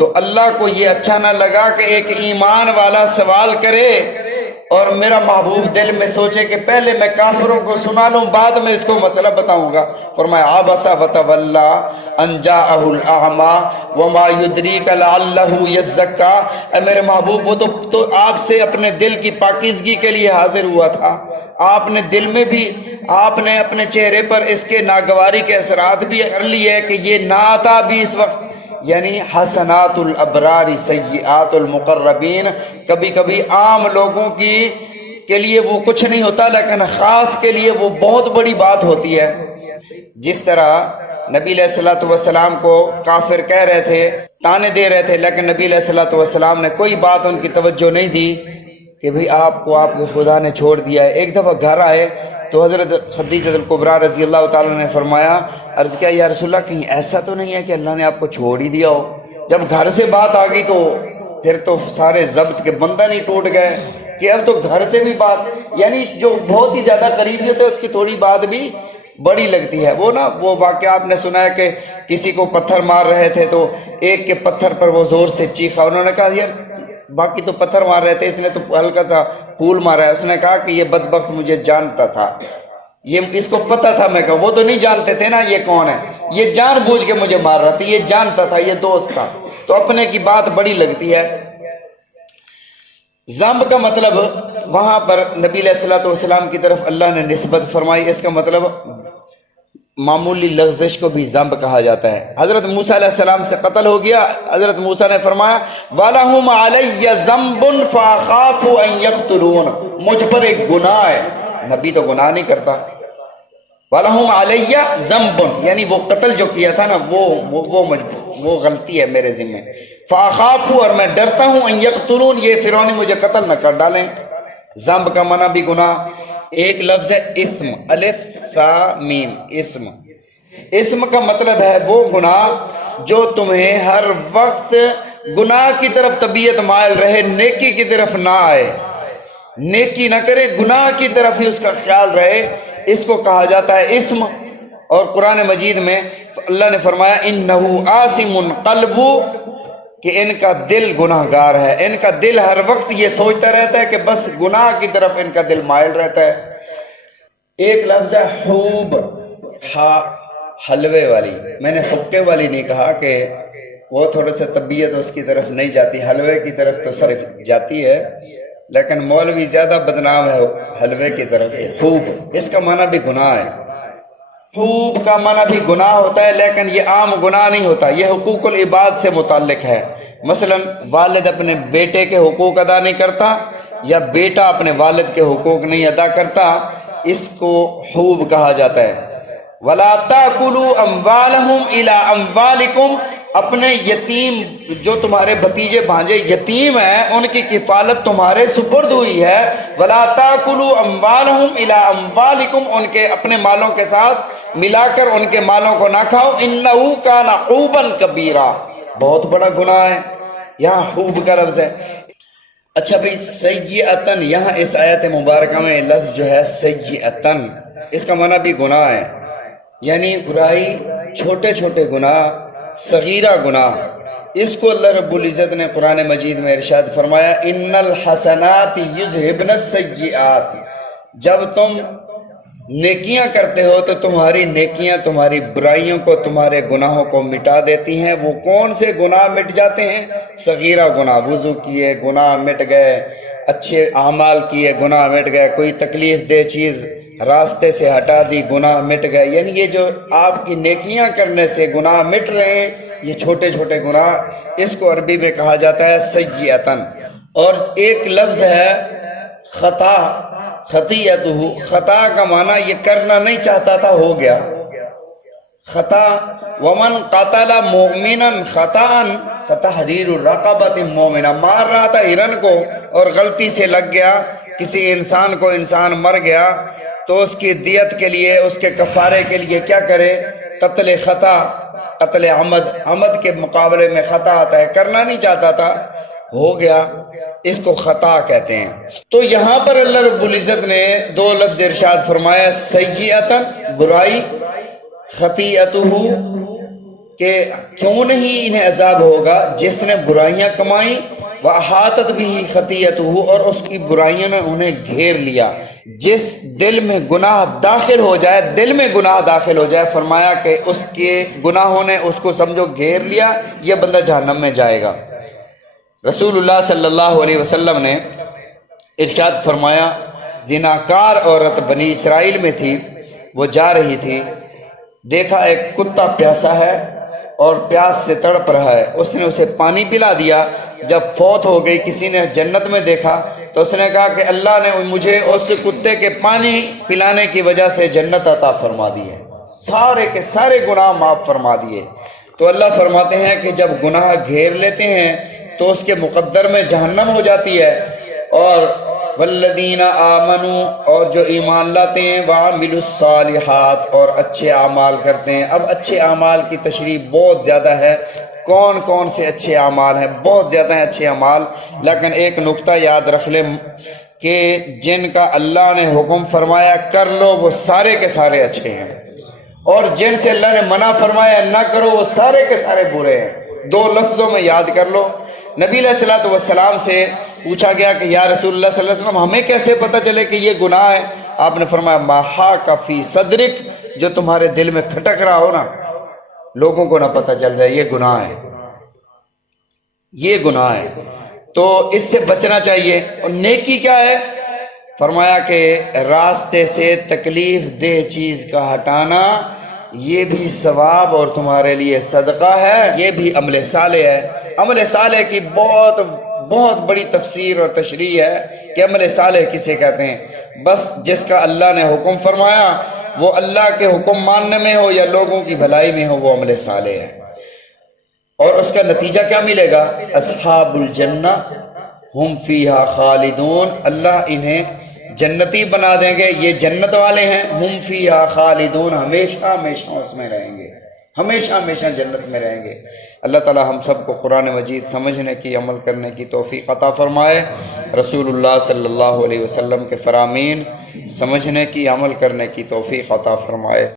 تو اللہ کو یہ اچھا نہ لگا کہ ایک ایمان والا سوال کرے اور میرا محبوب دل میں سوچے کہ پہلے میں کافروں کو سنا لوں بعد میں اس کو مسئلہ بتاؤں گا۔ فرمایا عبس وتولی ان جاءہ الاعمی وما یدریک لعلہ یزکا، اے میرے محبوب وہ تو آپ سے اپنے دل کی پاکیزگی کے لیے حاضر ہوا تھا، آپ نے دل میں بھی، آپ نے اپنے چہرے پر اس کے ناگواری کے اثرات بھی کر لیے کہ یہ نہ آتا بھی اس وقت، یعنی حسنات الابرار سیئات المقربین، کبھی کبھی عام لوگوں کے لیے وہ کچھ نہیں ہوتا لیکن خاص کے لیے وہ بہت بڑی بات ہوتی ہے۔ جس طرح نبی علیہ الصلوۃ والسلام کو کافر کہہ رہے تھے، تانے دے رہے تھے، لیکن نبی علیہ الصلوۃ والسلام نے کوئی بات ان کی توجہ نہیں دی کہ بھئی آپ کو آپ کے خدا نے چھوڑ دیا ہے۔ ایک دفعہ گھر آئے تو حضرت خدیجہ الکبریٰ رضی اللہ تعالیٰ نے فرمایا، عرض کیا یا رسول اللہ کہیں ایسا تو نہیں ہے کہ اللہ نے آپ کو چھوڑ ہی دیا ہو؟ جب گھر سے بات آ گئی تو پھر تو سارے ضبط کے بندھن ہی ٹوٹ گئے کہ اب تو گھر سے بھی بات، یعنی جو بہت ہی زیادہ قریبی ہوتے ہیں اس کی تھوڑی بات بھی بڑی لگتی ہے۔ وہ واقعہ آپ نے سنا ہے کہ کسی کو پتھر مار رہے تھے تو ایک کے پتھر پر وہ زور سے چیخا، انہوں نے کہا یار باقی تو پتھر مار رہے تھے، اس نے تو ہلکا سا پھول مارا ہے۔ اس نے کہا کہ یہ بدبخت مجھے جانتا تھا، یہ اس کو پتا تھا، میں کہا وہ تو نہیں جانتے تھے نا یہ کون ہے، یہ جان بوجھ کے مجھے مار رہا تھا، یہ جانتا تھا، یہ دوست تھا۔ تو اپنے کی بات بڑی لگتی ہے۔ ذنب کا مطلب وہاں پر نبی علیہ الصلوۃ والسلام کی طرف اللہ نے نسبت فرمائی، اس کا مطلب معمولی لغزش کو بھی ذنب کہا جاتا ہے۔ حضرت موسیٰ علیہ السلام سے قتل ہو گیا، حضرت موسیٰ نے فرمایا وَلَهُمْ عَلَيَّ ذَنْبٌ فَأَخَافُ أَن يَقْتُلُونَ، مجھ پر ایک گناہ ہے، نبی تو گناہ نہیں کرتا۔ وَلَهُمْ عَلَيَّ ذَنْبٌ، یعنی وہ قتل جو کیا تھا نا وہ غلطی ہے میرے ذمہ، فَأَخَافُ، اور میں ڈرتا ہوں، أَن يَقْتُلُونَ، یہ فرعونی مجھے قتل نہ کر ڈالیں۔ ذنب کا معنی بھی گناہ۔ ایک لفظ ہے اسم، الف تا میم، اسم۔ اسم کا مطلب ہے وہ گناہ جو تمہیں ہر وقت گناہ کی طرف طبیعت مائل رہے، نیکی کی طرف نہ آئے، نیکی نہ کرے، گناہ کی طرف ہی اس کا خیال رہے، اس کو کہا جاتا ہے اسم۔ اور قرآن مجید میں اللہ نے فرمایا انہو عاصم قلب، کہ ان کا دل گناہ گار ہے، ان کا دل ہر وقت یہ سوچتا رہتا ہے کہ بس گناہ کی طرف ان کا دل مائل رہتا ہے۔ ایک لفظ ہے حوب، حلوے والی، میں نے حقے والی نہیں کہا کہ وہ تھوڑا سا طبیعت اس کی طرف نہیں جاتی، حلوے کی طرف تو صرف جاتی ہے، لیکن مولوی زیادہ بدنام ہے حلوے کی طرف۔ حوب اس کا معنی بھی گناہ ہے، حوب کا معنی بھی گناہ ہوتا ہے، لیکن یہ عام گناہ نہیں ہوتا، یہ حقوق العباد سے متعلق ہے۔ مثلا والد اپنے بیٹے کے حقوق ادا نہیں کرتا، یا بیٹا اپنے والد کے حقوق نہیں ادا کرتا، اس کو حوب کہا جاتا ہے۔ وَلَا تَأْكُلُوا أَمْوَالَهُمْ إِلَىٰ أَمْوَالِكُمْ، اپنے یتیم جو تمہارے بھتیجے بھانجے یتیم ہیں ان کی کفالت تمہارے سپرد ہوئی ہے، وَلَا تَأْكُلُوا أَمْوَالَهُمْ إِلَىٰ أَمْوَالِكُمْ، ان کے اپنے مالوں کے ساتھ ملا کر ان کے مالوں کو نہ کھاؤ، إِنَّهُ كَانَ حُوبًا كَبِيرًا، بہت بڑا گناہ ہے۔ یہاں حوب کا لفظ ہے۔ اچھا بھئی سیئتن، یہاں اس آیت مبارکہ میں لفظ جو ہے سیئتن، اس کا معنی بھی گناہ ہے، یعنی برائی، چھوٹے چھوٹے گناہ، صغیرہ گناہ۔ اس کو اللہ رب العزت نے قرآن مجید میں ارشاد فرمایا ان الحسنات یذہبن السیئات، جب تم نیکیاں کرتے ہو تو تمہاری نیکیاں تمہاری برائیوں کو، تمہارے گناہوں کو مٹا دیتی ہیں۔ وہ کون سے گناہ مٹ جاتے ہیں؟ صغیرہ گناہ، وضو کیے گناہ مٹ گئے، اچھے اعمال کیے گناہ مٹ گئے، کوئی تکلیف دہ چیز راستے سے ہٹا دی گناہ مٹ گئے، یعنی یہ جو آپ کی نیکیاں کرنے سے گناہ مٹ رہے ہیں یہ چھوٹے چھوٹے گناہ، اس کو عربی میں کہا جاتا ہے سیئتن۔ اور ایک لفظ ہے خطا، خطیئتہ، خطا کا معنی یہ کرنا نہیں چاہتا تھا ہو گیا، خطا۔ ومن قتل مؤمنا خطأ فتحریر رقبۃ مؤمنہ، مار رہا تھا ہرن کو اور غلطی سے لگ گیا کسی انسان کو، انسان مر گیا تو اس کی دیت کے لیے، اس کے کفارے کے لیے کیا کرے؟ قتل خطا، قتل عمد، عمد کے مقابلے میں خطا آتا ہے، کرنا نہیں چاہتا تھا ہو گیا، اس کو خطا کہتے ہیں۔ تو یہاں پر اللہ رب العزت نے دو لفظ ارشاد فرمایا، سیئتن برائی، خطیئتہ کہ کیوں نہیں انہیں عذاب ہوگا جس نے برائیاں کمائیں وَأَحَاطَتْ بِهِ خَطِيئَتُهُ، اور اس کی برائیوں نے انہیں گھیر لیا۔ جس دل میں گناہ داخل ہو جائے، دل میں گناہ داخل ہو جائے، فرمایا کہ اس کے گناہوں نے اس کو سمجھو گھیر لیا، یہ بندہ جہنم میں جائے گا۔ رسول اللہ صلی اللہ علیہ وسلم نے ارشاد فرمایا، زناکار عورت بنی اسرائیل میں تھی، وہ جا رہی تھی، دیکھا ایک کتا پیاسا ہے اور پیاس سے تڑپ رہا ہے، اس نے اسے پانی پلا دیا۔ جب فوت ہو گئی، کسی نے جنت میں دیکھا تو اس نے کہا کہ اللہ نے مجھے اس کتے کے پانی پلانے کی وجہ سے جنت عطا فرما دی ہے، سارے کے سارے گناہ معاف فرما دیے۔ تو اللہ فرماتے ہیں کہ جب گناہ گھیر لیتے ہیں تو اس کے مقدر میں جہنم ہو جاتی ہے۔ اور والذین آمنوا، اور جو ایمان لاتے ہیں، وعملوا الصالحات، اور اچھے اعمال کرتے ہیں۔ اب اچھے اعمال کی تشریح بہت زیادہ ہے، کون کون سے اچھے اعمال ہیں، بہت زیادہ ہیں اچھے اعمال، لیکن ایک نقطہ یاد رکھ لیں کہ جن کا اللہ نے حکم فرمایا کر لو وہ سارے کے سارے اچھے ہیں، اور جن سے اللہ نے منع فرمایا نہ کرو وہ سارے کے سارے برے ہیں۔ دو لفظوں میں یاد کر لو۔ نبی علیہ الصلوۃ والسلام سے پوچھا گیا کہ یا رسول اللہ صلی اللہ علیہ وسلم ہمیں کیسے پتہ چلے کہ یہ گناہ ہے؟ آپ نے فرمایا ما حاک فی صدرک، جو تمہارے دل میں کھٹک رہا ہو نا، لوگوں کو نہ پتہ چل رہا ہے، یہ گناہ ہے، یہ گناہ ہے، تو اس سے بچنا چاہیے۔ اور نیکی کیا ہے؟ فرمایا کہ راستے سے تکلیف دہ چیز کا ہٹانا، یہ بھی ثواب اور تمہارے لیے صدقہ ہے، یہ بھی عمل صالح ہے۔ عمل صالح کی بہت بہت بڑی تفسیر اور تشریح ہے کہ عمل صالح کسے کہتے ہیں؟ بس جس کا اللہ نے حکم فرمایا وہ اللہ کے حکم ماننے میں ہو یا لوگوں کی بھلائی میں ہو، وہ عمل صالح ہے۔ اور اس کا نتیجہ کیا ملے گا؟ اصحاب الجنہ ہم فیہا خالدون، اللہ انہیں جنتی بنا دیں گے، یہ جنت والے ہیں، ہم فیہا خالدون، ہمیشہ ہمیشہ اس میں رہیں گے، ہمیشہ ہمیشہ جنت میں رہیں گے۔ اللہ تعالی ہم سب کو قرآن مجید سمجھنے کی، عمل کرنے کی توفیق عطا فرمائے، رسول اللہ صلی اللہ علیہ وسلم کے فرامین سمجھنے کی، عمل کرنے کی توفیق عطا فرمائے۔